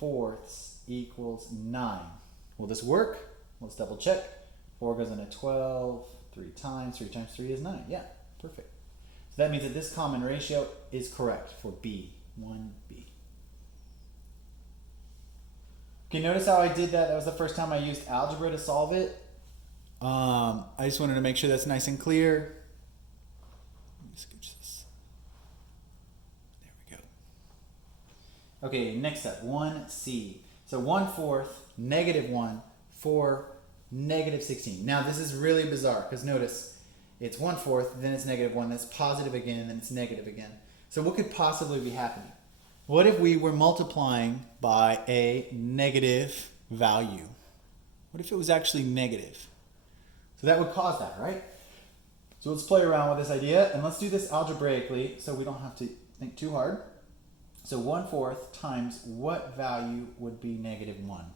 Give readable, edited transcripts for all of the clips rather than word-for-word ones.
fourths equals 9. Will this work? Let's double check. 4 goes into 12 3 times. 3 times 3 is 9. Yeah, perfect. So that means that this common ratio is correct for B, 1B. Okay, notice how I did that. That was the first time I used algebra to solve it. I just wanted to make sure that's nice and clear. Let me scooch this. There we go. Okay, next up, 1C. So 1/4, -1, 4, -16. Now this is really bizarre because notice it's 1/4, then it's -1, that's positive again, then it's negative again. So what could possibly be happening? What if we were multiplying by a negative value? What if it was actually negative? So that would cause that, right? So let's play around with this idea and let's do this algebraically so we don't have to think too hard. So 1/4 times what value would be -1?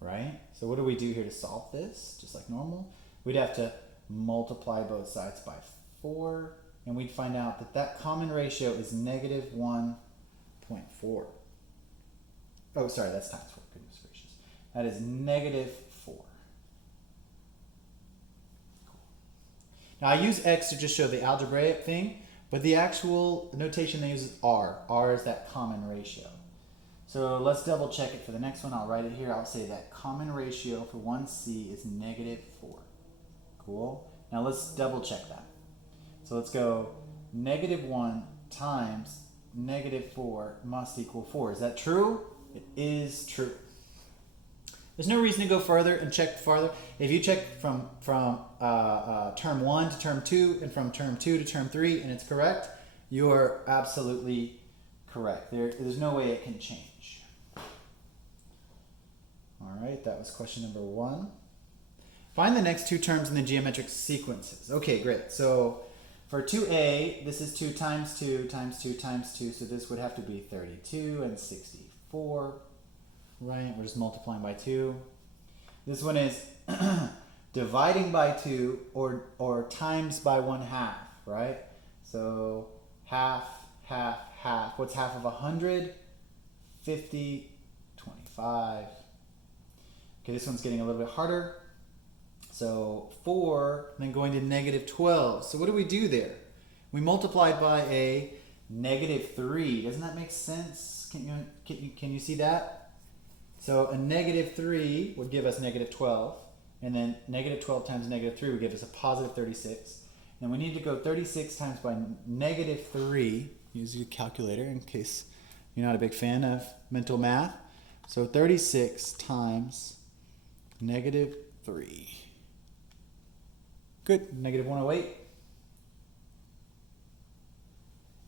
Right? So what do we do here to solve this? Just like normal. We'd have to multiply both sides by 4 and we'd find out that that common ratio is -1.4. Oh, sorry, that's times 4. Goodness gracious. That is -4. Now I use X to just show the algebraic thing, but the actual notation they use is R. R is that common ratio. So let's double check it for the next one. I'll write it here. I'll say that common ratio for 1C is -4. Cool. Now let's double check that. So let's go -1 times -4 must equal 4. Is that true? It is true. There's no reason to go further and check farther. If you check from term 1 to term 2 and from term 2 to term 3 and it's correct, you are absolutely correct. There's no way it can change. All right, that was question number 1. Find the next two terms in the geometric sequences. Okay, great. So for 2a, this is 2 times 2 times 2 times 2, so this would have to be 32 and 64. Right, we're just multiplying by 2. This one is dividing by 2 or times by 1/2, right? So half, half, half. What's half of 100? 50, 25. Okay, this one's getting a little bit harder. So 4, then going to -12. So what do we do there? We multiplied by a -3. Doesn't that make sense? Can you see that? So a -3 would give us -12, and then -12 times -3 would give us a positive 36. And we need to go 36 times by -3. Use your calculator in case you're not a big fan of mental math. So 36 times -3. Good, -108.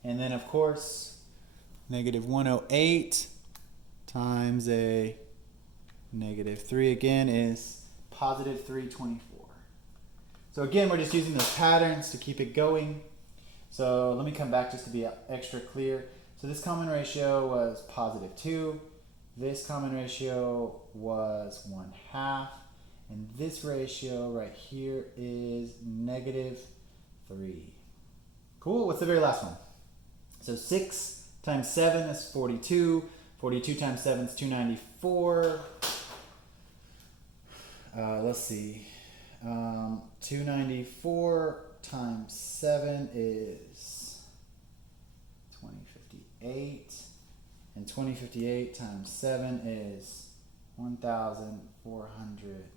And then of course, -108 times a -3 again is positive 324. So again, we're just using those patterns to keep it going. So let me come back just to be extra clear. So this common ratio was positive 2. This common ratio was 1/2. And this ratio right here is -3. Cool, what's the very last one? So 6 times 7 is 42. 42 times 7 is 294. Let's see. 294 times 7 is 2058. And 2058 times 7 is 1,400.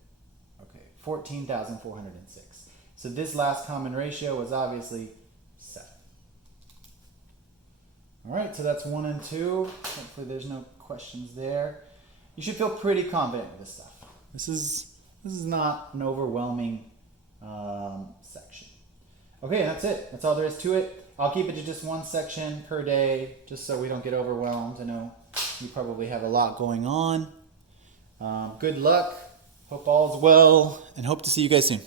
Okay, 14,406. So this last common ratio was obviously 7. All right, so that's 1 and 2. Hopefully there's no questions there. You should feel pretty confident with this stuff. This is not an overwhelming section. Okay, that's it. That's all there is to it. I'll keep it to just one section per day, just so we don't get overwhelmed. I know you probably have a lot going on. Good luck. Hope all's well, and hope to see you guys soon.